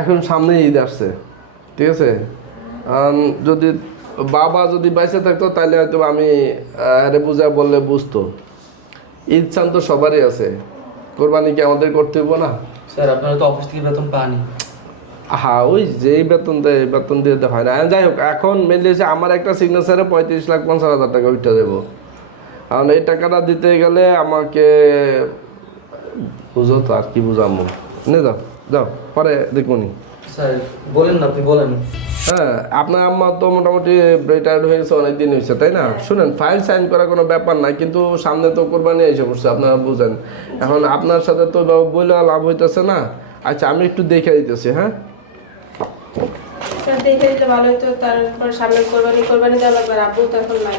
এখন সামনে ঈদ আসছে ঠিক আছে? যদি বাবা যদি বাইসে থাকতো তাহলে হয়তো আমি আরে বুঝা বললে বুঝতো। ঈদ চান তো সবারই আছে। কোরবানি কি আমাদের করতে হইব না? স্যার আপনারা তো অফিস থেকে বেতন পানই। হ্যাঁ ওই যেই বেতন দেয় বেতন দিয়ে হয় না। যাই হোক এখন মেনলি হচ্ছে আমার একটা সিগনেচারে পঁয়ত্রিশ লাখ পঞ্চাশ হাজার টাকা উঠতে দেবো কারণ এই টাকাটা দিতে গেলে আমাকে বুঝো তো আর কি বুঝামো। নে যাও। যাও পরে দেখুনি স্যার বলেন না আপনি বলেন। হ্যাঁ আপনার আম্মা তো মোটামুটি রিটায়ার্ড হয়েছে অনেক দিন হয়েছে তাই না? শুনেন ফাইল সাইন করার কোনো ব্যাপার না কিন্তু সামনে তো কোরবানি এসে পড়ছে আপনারা বুঝেন। এখন আপনার সাথে তো বলে লাভ হইতেছে না। আচ্ছা আমি একটু দেখে দিতেছি হ্যাঁ? দেখে দিলে ভালো হতো তারপর সামনে কোরবানি কোরবানি দেওয়া লাগবে আব্বু তো এখন নাই।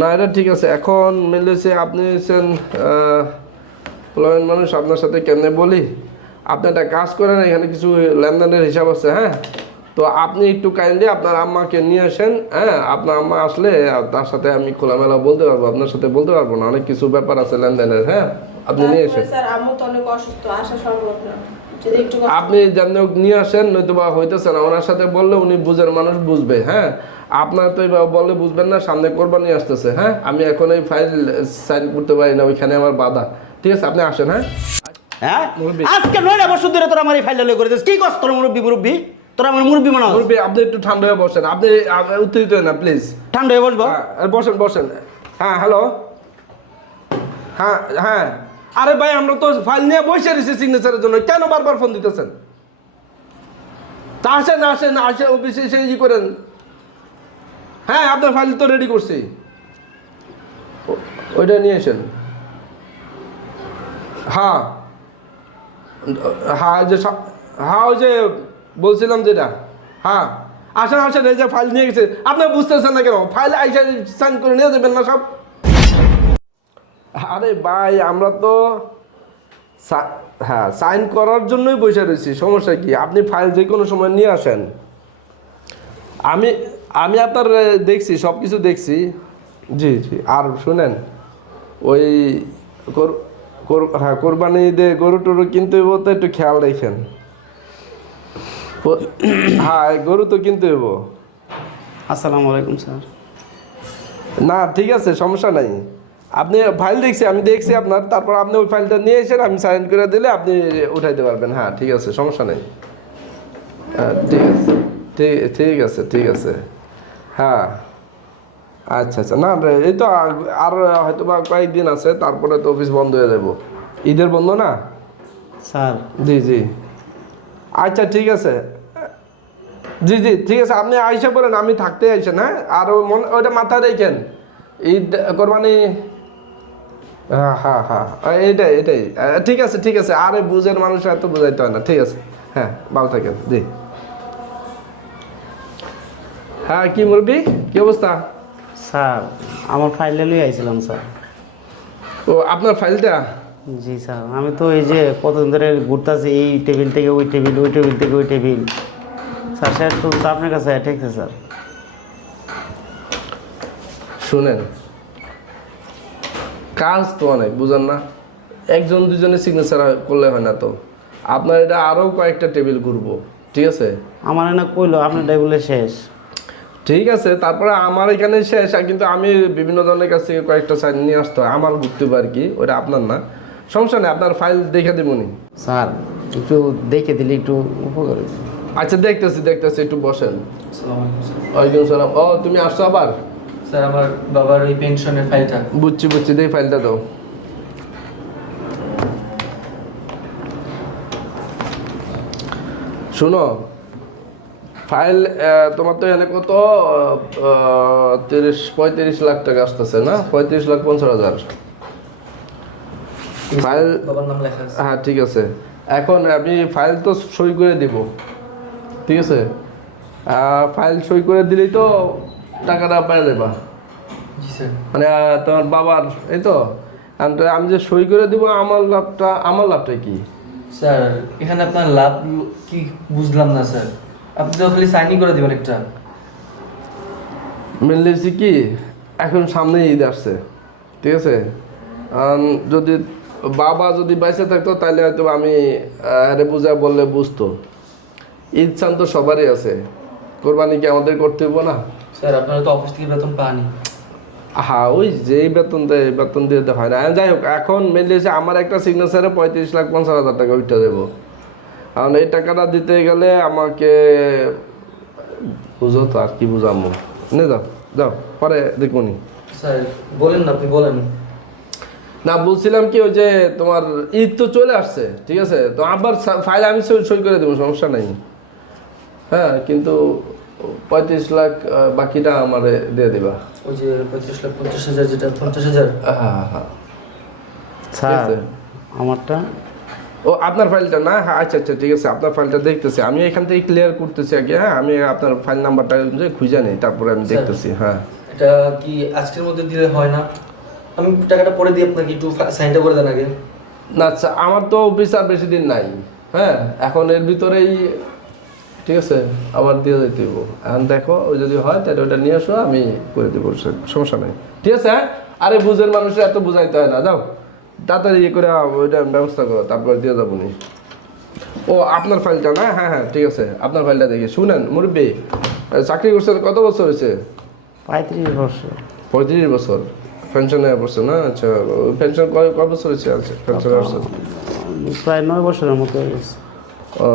না এটা ঠিক আছে। এখন মিলেছে আপনি হচ্ছেন প্লয়েন্ট মানুষ আপনার সাথে কেমনে বলি? আপনি একটা কাজ করেন এখানে কিছু লেনদেনের হিসাব আছে হ্যাঁ? তো আপনি একটু কাইন্ডলি আপনার আম্মাকে নিয়ে আসেন হ্যাঁ? আপনার আম্মা আসলে আর তার সাথে আমি খোলামেলা বলতে পারব আপনার সাথে বলতে পারব না অনেক কিছু ব্যাপার আছে লেনদেনের হ্যাঁ? আপনি নিয়ে আসেন। স্যার আম্মু তো অনেক অসুস্থ আসা সম্ভব না। যদি একটু কষ্ট- আপনি যেমন নিয়ে আসেন নয়তো বা হইতেছে না ওনার সাথে বললে উনি বুঝের মানুষ বুঝবে হ্যাঁ? আপনার তো এইভাবে বললে বুঝবেন না সামনে কোরবানি আসতেছে হ্যাঁ? আমি এখন এই ফাইল সাইন করতে পারি না ওইখানে আমার বাধা। ঠিক আছে আপনি আসেন হ্যাঁ? হ্যাঁ। আজকে নয়টা বছর ধরে তোরা আমার এই ফাইল করে দিস কি কষ্ট তোর মুরব্বী মুরব্বী? তোরা আমার মুরব্বী মনে মুরব্বী, আপনি একটু ঠান্ডা হয়ে বসেন। আপনি আপ- উত্তেজিত না প্লিজ ঠান্ডা হয়ে বসবো? হ্যাঁ বসেন বসেন। হ্যাঁ হ্যালো হ্যাঁ হ্যাঁ। আরে ভাই আমরা তো ফাইল নিয়ে বসে রয়েছি সিগনেচারের জন্য। কেন বারবার ফোন দিতেছেন? তা আসেন আসেন আসেন অফিসে এসে ই করেন। হ্যাঁ আপনার ফাইল তো রেডি করছি। ওইটা নিয়ে এসেন হ্যাঁ। হ্যাঁ যে হ্যাঁ ওই যে বলছিলাম যেটা। হ্যাঁ। আসেন আসেন, এই যে ফাইল নিয়ে গেছে। আপনি বুঝতেছেন না কেন? ফাইল আইসা সাইন করে নিয়ে যাবেন না সব? আরে ভাই, আমরা তো হ্যাঁ সাইন করার জন্যই বসে রয়েছি। সমস্যা কি? আপনি ফাইল যে কোনো সময় নিয়ে আসেন। আমি আমি আপনার দেখছি সব কিছু দেখছি। জি জি। আর শুনেন, ওই হ্যাঁ কোরবানি ঈদে গরু টরু কিনতে হইব তো একটু খেয়াল রাখেন হ্যাঁ গরু তো কিনতে হইব। আসসালামু আলাইকুম স্যার। না ঠিক আছে সমস্যা নাই। আপনি ফাইল দেখছি আমি দেখছি আপনার তারপর আপনি ওই ফাইলটা নিয়ে এসে আমি সাইন করে দিলে আপনি উঠাইতে পারবেন। হ্যাঁ ঠিক আছে সমস্যা নেই। হ্যাঁ ঠিক আছে ঠিক ঠিক আছে ঠিক আছে। হ্যাঁ। আচ্ছা আচ্ছা। না এই তো আর- হয়তো বা কয়েকদিন আছে তারপরে তো অফিস বন্ধ হয়ে যাব। ঈদের বন্ধ না? স্যার। জি জি। আচ্ছা ঠিক আছে। জি জি ঠিক আছে আপনি আইসা বলেন আমি থাকতে আইসেন হ্যাঁ আর মন ওইটা মাথায় রেখেন। ঈদ কোরবানি হ্যাঁ হ্যাঁ হ্যাঁ। এটাই এটাই ঠিক আছে ঠিক আছে। আরে বুঝের মানুষ এত বুঝাইতে হয় না। ঠিক আছে। হ্যাঁ ভালো থাকেন। জি। হ্যাঁ কি মুরবি কি অবস্থা? স্যার আমার ফাইলটা লই আইছিলাম স্যার। ও আপনার ফাইলটা জি স্যার আমি তো এই যে কতদিন ধরে ঘুরতেছি এই টেবিল থেকে ওই টেবিল ওই টেবিল থেকে ওই টেবিল। স্যার স্যার তো আপনার কাছে ঠেকছে স্যার। শুনেন কাজ তো অনেক বুঝেন না? একজন দুজনের সিগনেচার করলে হয় না তো। আপনার এটা আরও কয়েকটা টেবিল ঘুরবো ঠিক আছে? আমার না কইলো আপনার টেবিলে শেষ। ঠিক আছে তারপরে আমার এখানে শেষ কিন্তু আমি বিভিন্ন ধরনের কাছ থেকে কয়েকটা সাইন নিয়ে আসতে হয়। আমার ঘুরতে আর কি ওটা আপনার না। সমস্যা নেই আপনার ফাইল দেখে দেবনি স্যার একটু দেখে দিলে একটু উপকার আচ্ছা দেখতেছি দেখতেছি একটু বসেন। আসসালামু ওয়ালাইকুম সালাম। ও তুমি আসছো আবার? স্যার আমার বাবার ওই পেনশনের ফাইলটা বুঝছি বুঝছি দেই ফাইলটা দাও। শুনো ফাইল তোমার তো এখানে কত? তিরিশ পঁয়ত্রিশ লাখ টাকা আসতেছে না? পঁয়ত্রিশ লাখ পঞ্চাশ হাজার। ফাইল হ্যাঁ ঠিক আছে। এখন আমি ফাইল তো সই করে দিব। ঠিক আছে? ফাইল সই করে দিলেই তো টাকাটা পাই যাবা মানে তোমার বাবার এই তো আমি যে সই করে দিব আমার লাভটা আমার লাভটা কি? স্যার এখানে আপনার লাভ কি বুঝলাম না স্যার। আপনি তো খালি সাইনই করে দিবেন একটা। মেনলি হচ্ছে কি এখন সামনে ঈদ আসছে ঠিক আছে? যদি বাবা যদি বাইসে থাকতো তাহলে হয়তো আমি আরে বুঝা বললে বুঝতো। ঈদ চান তো সবারই আছে। কোরবানি কি আমাদের করতে হইব না? স্যার আপনারা তো অফিস থেকে বেতন পানি হ্যাঁ ওই যেই বেতন দেয় বেতন দিয়ে হয় না। যাই হোক এখন মেনলি হচ্ছে আমার একটা সিগনেচারে পঁয়ত্রিশ লাখ পঞ্চাশ হাজার টাকা উঠতে দেবো। কারণ এই টাকাটা দিতে গেলে আমাকে বুঝো তো আর কি বুঝামো। নে যাও যাও পরে দেখুনি স্যার বলেন না আপনি বলেন। না বলছিলাম কি ওই যে তোমার ঈদ তো চলে আসছে ঠিক আছে? তো আবার ফাইল আমি সই- করে দেবো সমস্যা নাই। হ্যাঁ কিন্তু পঁয়ত্রিশ লাখ বাকিটা আমারে দিয়ে দিবা। ওই যে পঁয়ত্রিশ লাখ পঞ্চাশ হাজার যেটা পঞ্চাশ হাজার। হ্যাঁ হ্যাঁ। স্যার আমারটা ও আপনার ফাইলটা না? হ্যাঁ আচ্ছা আচ্ছা ঠিক আছে আপনার ফাইলটা দেখতেছি। আমি এখান থেকে ক্লিয়ার করতেছি আগে হ্যাঁ আমি আপনার ফাইল নাম্বারটা খুঁজে নেই তারপরে আমি। দেখতেছি হ্যাঁ। এটা কি আজকের মধ্যে দিলে হয় না? আমি টাকাটা পরে দিই আপনাকে একটু সাইনটা করে দেন আগে। না আচ্ছা আমার তো অফিস আর বেশি দিন নাই হ্যাঁ এখন এর ভিতরেই ঠিক আছে আবার দিয়ে যেতে হইব। এখন দেখো ওই যদি হয় তাহলে ওটা নিয়ে আসো আমি করে দেবো সমস্যা নাই। ঠিক আছে হ্যাঁ? আরে বুঝের মানুষের এত বুঝাইতে হয় না যাও। তাড়াতাড়ি ইয়ে করে ওইটা ব্যবস্থা করো তারপরে দিয়ে যাব নি। ও আপনার ফাইলটা না? হ্যাঁ হ্যাঁ ঠিক আছে আপনার ফাইলটা দেখি। শুনেন মুরব্বী চাকরি করছেন কত বছর হয়েছে? পঁয়ত্রিশ বছর। পঁয়ত্রিশ বছর। পেনশনে বছর না? আচ্ছা পেনশন কয় কয় বছর হয়েছে আচ্ছা পেনশনে বছর প্রায় নয় বছরের মতো হয়ে গেছে। ও,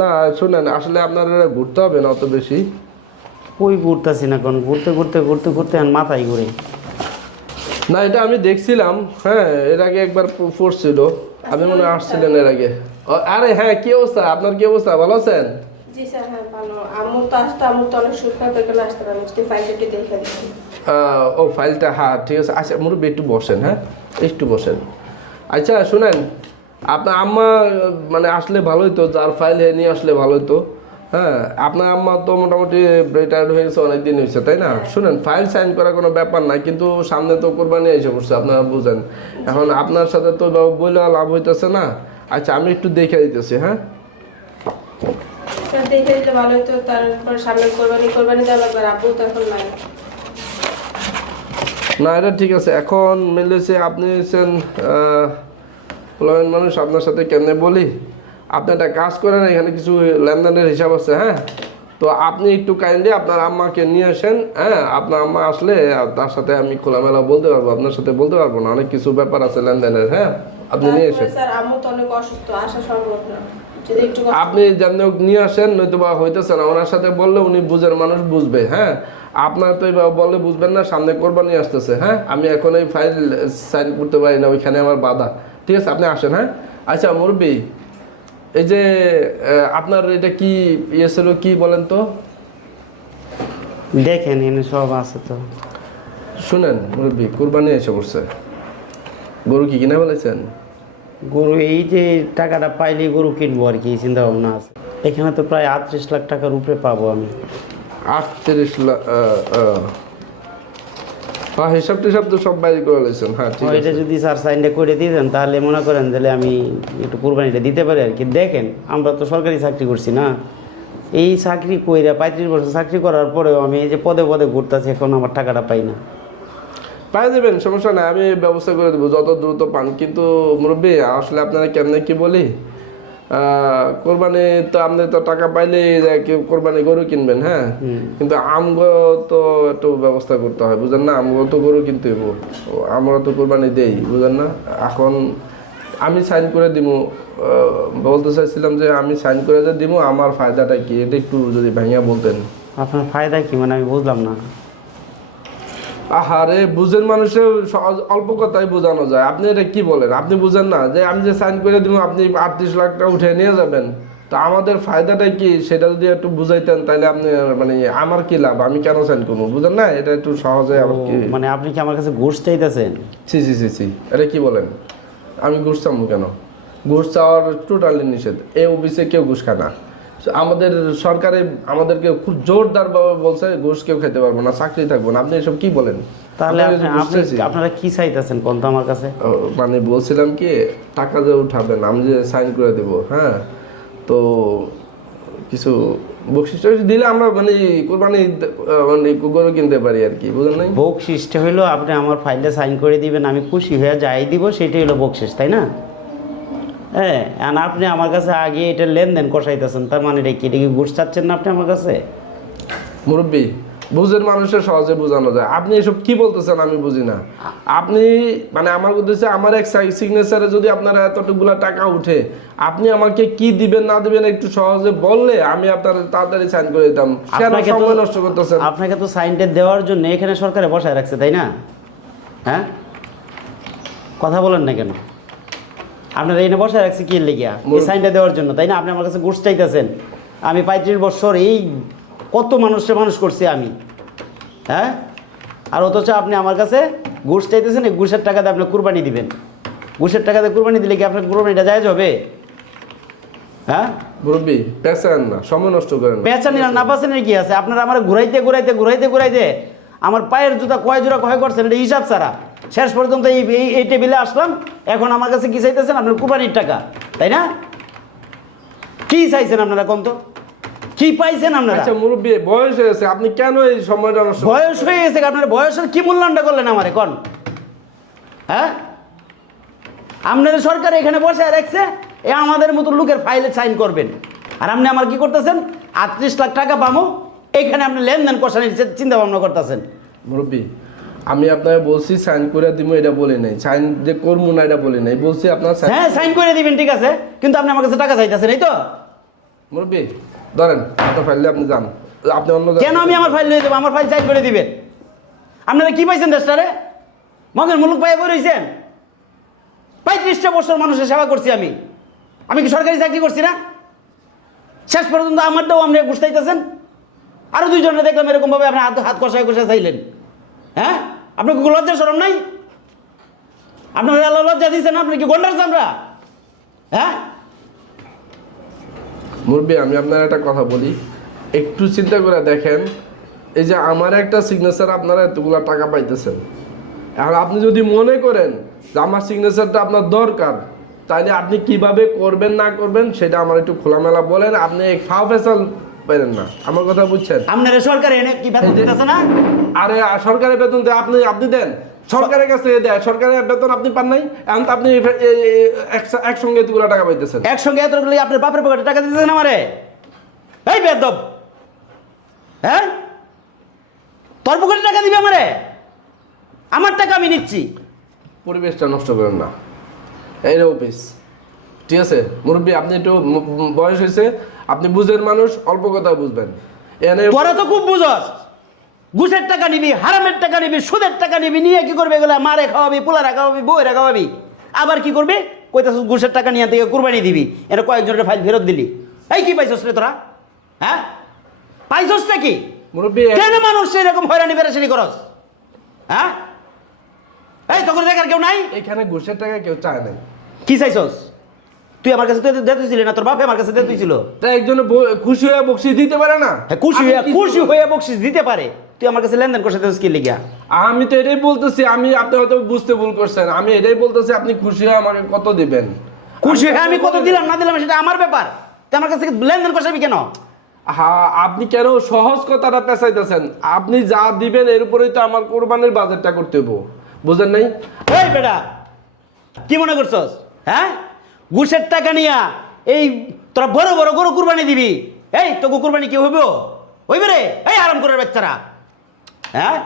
না শুনেন আসলে আপনার ঘুরতে হবে না অত বেশি? কই ঘুরতেছি না কোন ঘুরতে ঘুরতে ঘুরতে ঘুরতে মাথায় ঘুরে। না এটা আমি দেখছিলাম হ্যাঁ এর আগে একবার পড়ছিল আপনি মনে হয় আসছিলেন এর আগে। আরে হ্যাঁ কি অবস্থা? আপনার কি অবস্থা? ভালো আছেন? হ্যাঁ ভালো। ও ফাইলটা হ্যাঁ ঠিক আছে। আচ্ছা মুরব্বী একটু বসেন হ্যাঁ? একটু বসেন। আচ্ছা শুনেন আপনার আম্মা মানে আসলে ভালোই তো যার ফাইল নিয়ে আসলে ভালোই তো। হ্যাঁ আপনার আম্মা তো মোটামুটি রিটায়ার্ড হয়ে গেছে অনেক দিন হয়েছে তাই না? শুনেন ফাইল সাইন করার কোনো ব্যাপার না কিন্তু সামনে তো কোরবানি এসে পড়ছে আপনারা বুঝেন। এখন আপনার সাথে তো বইলে লাভ হইতেছে না। আচ্ছা আমি একটু দেখে দিতেছি হ্যাঁ? দেখে দিলে ভালো হতো তারপর সামনে কোরবানি কোরবানি দেওয়া লাগবে আর তো এখন নাই। না এটা ঠিক আছে এখন মিলেছে আপনি হচ্ছেন মানুষ আপনার সাথে কেমনে বলি? আপনি একটা কাজ করেন এখানে কিছু লেনদেনের হিসাব আছে হ্যাঁ? তো আপনি একটু কাইন্ডলি আপনার আম্মাকে নিয়ে আসেন হ্যাঁ? আপনার আম্মা আসলে তার সাথে আমি খোলামেলা বলতে পারব আপনার সাথে বলতে পারব না অনেক কিছু ব্যাপার আছে লেনদেনের হ্যাঁ? আপনি নিয়ে আসেন। স্যার আম্মু তো অনেক অসুস্থ আসা সম্ভব না। যদি একটু কষ্ট- আপনি যেমন নিয়ে আসেন নয়তো বা হইতেছে না ওনার সাথে বললে উনি বুঝের মানুষ বুঝবে হ্যাঁ? আপনার তো এবার বললে বুঝবেন না সামনে কোরবানি আসতেছে হ্যাঁ? আমি এখন এই ফাইল সাইন করতে পারি না ওইখানে আমার বাধা। ঠিক আছে আপনি আসেন হ্যাঁ? আচ্ছা মুরব্বী এই যে আপনার এটা কি ইয়ে ছিল কি বলেন তো? দেখেন এনে সব আছে তো। শুনেন মুরব্বী কোরবানি এসে পড়ছে। গরু কি কিনে ফেলেছেন? গরু এই যে টাকাটা পাইলে গরু কিনবো আর কি চিন্তা ভাবনা আছে। এখানে তো প্রায় আটত্রিশ লাখ টাকার উপরে পাবো আমি। আটত্রিশ লাখ হ্যাঁ হিসাব টিসাব তো সব বাইরে করে লেছেন হ্যাঁ ঠিক আছে। যদি স্যার সাইনটা করে দিতেন তাহলে মনে করেন তাহলে আমি একটু কোরবানিটা দিতে পারি আর কি। দেখেন আমরা তো সরকারি চাকরি করছি না। এই চাকরি কইরা পঁয়ত্রিশ বছর চাকরি করার পরেও আমি এই যে পদে পদে ঘুরতেছি এখন আমার টাকাটা পাই না। পাই দেবেন সমস্যা নাই আমি ব্যবস্থা করে দেবো যত দ্রুত পান। কিন্তু মুরব্বী আসলে আপনারা কেমনে কি বলি? কোরবানি তো আপনি তো টাকা পাইলে কোরবানি গরু কিনবেন হ্যাঁ? কিন্তু আমগো তো একটু ব্যবস্থা করতে হয় বুঝেন না? আমগো তো গরু কিনতে হইব। আমরা তো কোরবানি দেই বুঝেন না? এখন আমি সাইন করে দিব বলতে চাইছিলাম যে আমি সাইন করে যে দিব আমার ফায়দাটা কি? এটা একটু যদি ভাইয়া বলতেন। আপনার ফায়দা কি? মানে আমি বুঝলাম না। আহারে বুঝেন মানুষের সহজ- অল্প কথাই বোঝানো যায়। আপনি এটা কি বলেন? আপনি বুঝেন না যে আমি যে সাইন করে দিব আপনি আটত্রিশ লাখ টাকা উঠে নিয়ে যাবেন। তো আমাদের ফায়দাটা কি? সেটা যদি একটু বুঝাইতেন তাহলে আপনি মানে আমার কি লাভ? আমি কেন সাইন করব? বুঝেন না? এটা একটু সহজে আমার কি মানে আপনি কি আমার কাছে ঘুষ চাইতেছেন? ছি ছি ছি ছি। এটা কি বলেন? আমি ঘুষ চাবো কেন? ঘুষ চাওয়ার টোটালি নিষেধ। এই অফিসে কেউ ঘুষ খায় না। আমাদের সরকারে আমাদেরকে খুব জোরদার ভাবে বলছে ঘুষ কেউ খেতে পারব না চাকরি থাকব না। আপনি এসব কি বলেন? তাহলে আপনারা কি চাইতেছেন কোন তো আমার কাছে? মানে বলছিলাম কি টাকা যে উঠাবেন আমি যে সাইন করে দেব হ্যাঁ? তো কিছু বকশিস দিলে আমরা মানে কোরবানি মানে গরু কিনতে পারি আর কি বুঝলেন নাই? বকশিসটা হইল আপনি আমার ফাইলটা সাইন করে দিবেন আমি খুশি হয়ে যাই দিব সেটাই হলো বকশিস তাই না? হ্যাঁ আর আপনি আমার কাছে আগে এটা লেনদেন কষাইতেছেন তার মানে এটা কি? এটা কি ঘুষ চাচ্ছেন না আপনি আমার কাছে? মুরব্বী বুঝের মানুষের সহজে বোঝানো যায়। আপনি এসব কি বলতেছেন আমি বুঝি না। আপনি মানে আমার উদ্দেশ্যে আমার এক সিগনেচারে যদি আপনার এতটুকুলা টাকা উঠে আপনি আমাকে কি দিবেন না দিবেন একটু সহজে বললে আমি আপনার তাড়াতাড়ি সাইন করে দিতাম। আপনাকে সময় নষ্ট করতেছেন? আপনাকে তো সাইনটা দেওয়ার জন্য এখানে সরকারে বসায় রাখছে তাই না? হ্যাঁ? কথা বলেন না কেন? আপনার এখানে বসায় রাখছে কি লেগিয়া? এই সাইনটা দেওয়ার জন্য তাই না? আপনি আমার কাছে ঘুষ চাইতেছেন। আমি পঁয়ত্রিশ বছর এই কত মানুষকে মানুষ করছি আমি? হ্যাঁ? আর অথচ আপনি আমার কাছে ঘুষ চাইতেছেন এই ঘুষের টাকাতে আপনি কুরবানি দিবেন। ঘুষের টাকাতে কুরবানি দিলে কি আপনার কুরবানিটা জায়জ হবে? হ্যাঁ? মুরব্বী পেঁচান না সময় নষ্ট করেন না। পেঁচানি না পাচানির কি আছে? আপনারা আমার ঘুরাইতে ঘুরাইতে ঘুরাইতে ঘুরাইতে আমার পায়ের জুতা কয় জোড়া কয় করছেন এটা হিসাব ছাড়া। শেষ পর্যন্ত এই এই- টেবিলে আসলাম। এখন আমার কাছে কি চাইতেছেন? আপনার কুরবানির টাকা তাই না? কী চাইছেন আপনারা কোন তো? কি পাইছেন আপনারা? আচ্ছা মুরব্বী বয়স হয়েছে আপনি কেন এই সময়টা নষ্ট বয়স হয়ে গেছে আপনার বয়সের কি মূল্যায়নটা করলেন আমারে কোন? হ্যাঁ? আপনাদের সরকার এখানে বসে রাখছে এ আমাদের মতো লোকের ফাইলে সাইন করবেন। আর আপনি আমার কি করতেছেন? আটত্রিশ লাখ টাকা পাবো এখানে আপনি লেনদেন কষানির চিন্তা ভাবনা করতেছেন। মুরব্বী আমি আপনাকে বলছি সাইন করে দিব এটা বলি নাই। সাইন যে করব না এটা বলি নাই। বলছি আপনার হ্যাঁ সাইন করে দিবেন ঠিক আছে? কিন্তু আপনি আমার কাছে টাকা চাইতেছেন এই তো? মুরব্বী ধরেন আপনার ফাইলে আপনি যান। আপনি অন্য কেন আমি আমার ফাইল লয়ে দেবো আমার ফাইল সাইন করে দিবেন। আপনারা কি পাইছেন দেশটারে? মগের মুলুক পাইয়ে বই রয়েছেন পঁয়ত্রিশটা বছর মানুষের সেবা করছি আমি। আমি কি সরকারি চাকরি করছি না? শেষ পর্যন্ত আমারটাও আপনি গুছাইতেছেন আরও দুইজনে দেখলাম এরকমভাবে আপনি হাত হাত কষায় কষায় চাইলেন। হ্যাঁ? আপনার কি লজ্জা সরম নাই? আপনার আল্লাহ লজ্জা দিয়েছেন আপনি কি গন্ডার চামড়া? হ্যাঁ? মুরব্বী, আমি আপনার একটা কথা বলি। একটু চিন্তা করে দেখেন, এই যে আমার একটা সিগনেচার আপনারা এতগুলা টাকা পাইতেছেন। এখন আপনি যদি মনে করেন যে আমার সিগনেচারটা আপনার দরকার, তাহলে আপনি কীভাবে করবেন, না করবেন, সেটা আমার একটু খোলামেলা বলেন। আপনি ফাও ফেসাল পারেন না। আমার কথা বুঝছেন? আপনার সরকার এনে কি বেতন দিতেছে না? আরে সরকারের বেতন দেয় আপনি আপনি দেন। সরকারের কাছে দেয় সরকারের বেতন আপনি পান নাই। এখন তো আপনি একসঙ্গে এতগুলো টাকা পাইতেছেন। একসঙ্গে এতগুলো আপনার বাপের পকেটে টাকা দিতেছেন আমারে? এই বেদব! হ্যাঁ? তোর পকেটে টাকা দিবে আমারে? আমার টাকা আমি নিচ্ছি। পরিবেশটা নষ্ট করেন না। এই অফিস। ঠিক আছে? মুরব্বী আপনি একটু বয়স হয়েছে। আপনি বুঝের মানুষ অল্প কথা বুঝবেন। এনে তোরা তো খুব বুঝস। ঘুষের টাকা নিবি হারামের টাকা নিবি সুদের টাকা নিবি নিয়ে কি করবে এগুলা? মারে খাওয়াবি পোলারা খাওয়াবি বউরা খাওয়াবি। আবার কি করবি? কইতাছ ঘুষের টাকা নিয়ে থেকে কুরবানি দিবি। এটা কয়েকজনের ফাইল ফেরত দিলি। এই কি পাইছস রে তোরা? হ্যাঁ? পাইছস নাকি? কেন মানুষ এরকম হয়রানি বেড়াশানি করস? হ্যাঁ? এই তখন দেখার কেউ নাই? এখানে ঘুষের টাকা কেউ চায় নাই। কি চাইছস? তুই আমার কাছে দিতেছিলি না? তোর বাপে আমার কাছে দিতেছিল তাই একজনে খুশি হয়ে বকশি দিতে পারে না? হ্যাঁ খুশি হয়ে খুশি হয়ে বকশিস দিতে পারে। তুই আমার কাছে লেনদেন করতে দিস কি লিগা। আমি তো এটাই বলতেছি আমি আপনি হয়তো বুঝতে ভুল করছেন। আমি এটাই বলতেছি আপনি খুশি হয়ে আমাকে কত দিবেন? খুশি হয়ে আমি কত দিলাম না। দিলাম সেটা আমার ব্যাপার। তুই আমার কাছে লেনদেন করবি কেন? হ্যাঁ আপনি কেন সহজ কথাটা পেঁচাইতেছেন? আপনি যা দিবেন এর উপরেই তো আমার কোরবানির বাজারটা করতে হব বুঝেন নাই? এই বেটা কি মনে করছস? হ্যাঁ? ঘুষের টাকা নিয়া এই তোরা বড় বড় গরু কুরবানি দিবি। এই তো কুরবানি কি হইব? হইবে রে? এই আরাম করে বাচ্চারা। হ্যাঁ।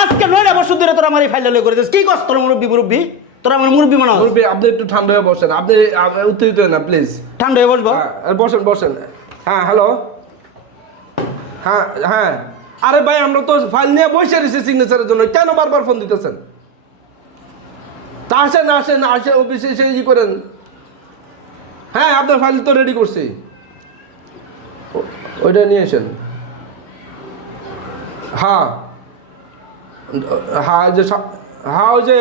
আজকে নয়টা বছর ধরে তোরা আমার এই ফাইল করে দিস কি কস তোর মুরব্বী মুরব্বী? তোরা আমার মুরব্বী মনে মুরব্বী আপনি একটু ঠান্ডা হয়ে বসেন। আপনি উত্তেজিত না প্লিজ ঠান্ডা হয়ে বসবো? হ্যাঁ বসেন বসেন। হ্যাঁ হ্যালো হ্যাঁ হ্যাঁ। আরে ভাই আমরা তো ফাইল নিয়ে বসে রয়েছি সিগনেচারের জন্য। কেন বারবার ফোন দিতেছেন? তা আসেন আসেন আসে অফিসে এসে ই করেন। হ্যাঁ আপনার ফাইল তো রেডি করছি। ওইটা নিয়ে এসেন হ্যাঁ। হ্যাঁ যে হ্যাঁ ওই যে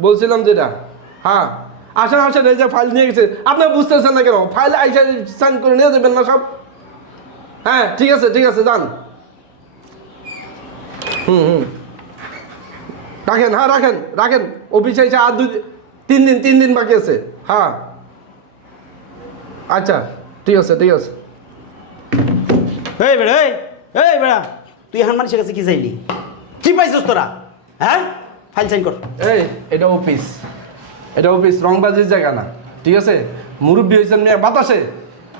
বলছিলাম যেটা। হ্যাঁ। আসেন আসেন, এই যে ফাইল নিয়ে গেছে। আপনি বুঝতেছেন না কেন? ফাইল আইসা সাইন করে নিয়ে যাবেন না সব? হ্যাঁ ঠিক আছে ঠিক আছে, যান। হুম হুম। রাখেন হ্যাঁ রাখেন রাখেন। অফিসে এসে আর দুই তিন দিন তিন দিন বাকি আছে। হ্যাঁ। আচ্ছা ঠিক আছে ঠিক আছে। এই বেড়া এই এই বেড়া তুই এখন মানুষের কাছে কি চাইলি? কি পাইছিস তোরা? হ্যাঁ? ফাইল সাইন কর। এই এটা অফিস এটা অফিস রংবাজির জায়গা না। ঠিক আছে? মুরব্বী হয়েছেন মেয়ে বাতাসে।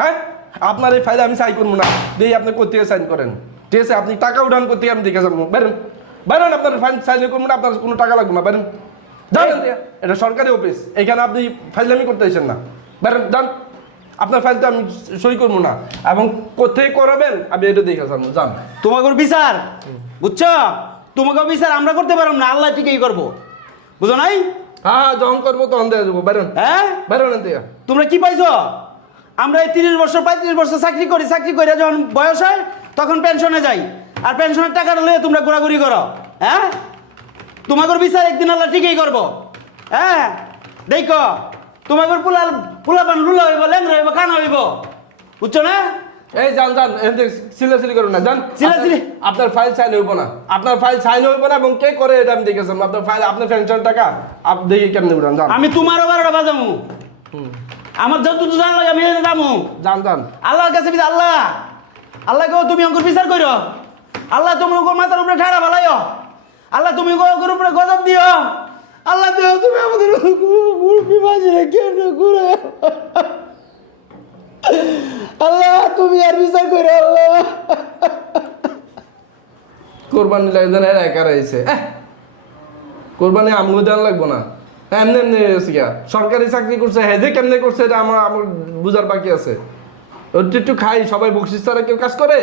হ্যাঁ? আপনার এই ফাইলে আমি সাইন করব না। দিয়ে আপনি কোথেকে সাইন করেন? ঠিক আছে? আপনি টাকা উঠান করতে আমি দেখে যাব। বেরোন। বেরোন আপনার ফাইল সাইন করব না আপনার কোনো টাকা লাগবে না। বেরোন। যাবেন এটা সরকারি অফিস এখানে আপনি ফাইলামি করতে আসেন না। বেরোন যান। আপনার ফাইলটা আমি সই করব না। এবং কোথায় করাবেন? আমি এটা দেখে যান যান তোমাকে বিচার। বুঝছ? তোমাকে বিচার আমরা করতে পারব না। আল্লাহ ঠিকই করব। বুঝো নাই? হ্যাঁ হ্যাঁ যখন করব তখন দেওয়া যাব বেরোন। হ্যাঁ? বেরোন থেকে তোমরা কি পাইছো? আমরা এই তিরিশ বছর পঁয়ত্রিশ বছর চাকরি করি। চাকরি করে যখন বয়স হয় তখন পেনশনে যাই। আর পেনশনের টাকাটা লয়ে তোমরা ঘোরাঘুরি করো। হ্যাঁ? তোমাদের বিচার একদিন আল্লাহ ঠিকই করব। হ্যাঁ? দেখো তোমাদের পোলা পোলাপান লুলা হইব ল্যাংরা হইব কানা হইব। বুঝছ না? এই যান যান এমনি সিলাসিলি করুন না যান। সিলাসিলি? আপনার- আপনার ফাইল সাইন হইব না। আপনার ফাইল সাইন হইব না এবং কে করে এটা আমি দেখেছেন আপনার ফাইল আপনার পেনশন টাকা আপনি দেখি কেমনি উঠান যান। আমি তোমারও বারোটা বাজামু। আমার যত তো জান লাগে আমি যাব যান যান। আল্লাহর কাছে বিদা আল্লাহ। আল্লাহ কেউ তুমি অঙ্কুর বিচার করো আল্লাহ তুমি মাথার উপরে ঠাড়া ভালাইও আল্লাহ তুমি ওর উপরে গজব দিও। আল্লাহ দিও, তুমি আমাদের মুরগি বাজিয়ে কেন করে আল্লাহ, তুমি আর বিচার করো, আল্লাহ। কোরবানি লাগে যেন এরা একা রয়েছে। কোরবানি আমগো দেওয়া লাগবো না। এমনি এমনি হয়েছে গিয়া। সরকারি চাকরি করছে হ্যাঁ যে কেমনে করছে, এটা আমার আমার বুঝার বাকি আছে। একটু খাই, সবাই বকশিস ছাড়া কেউ কাজ করে?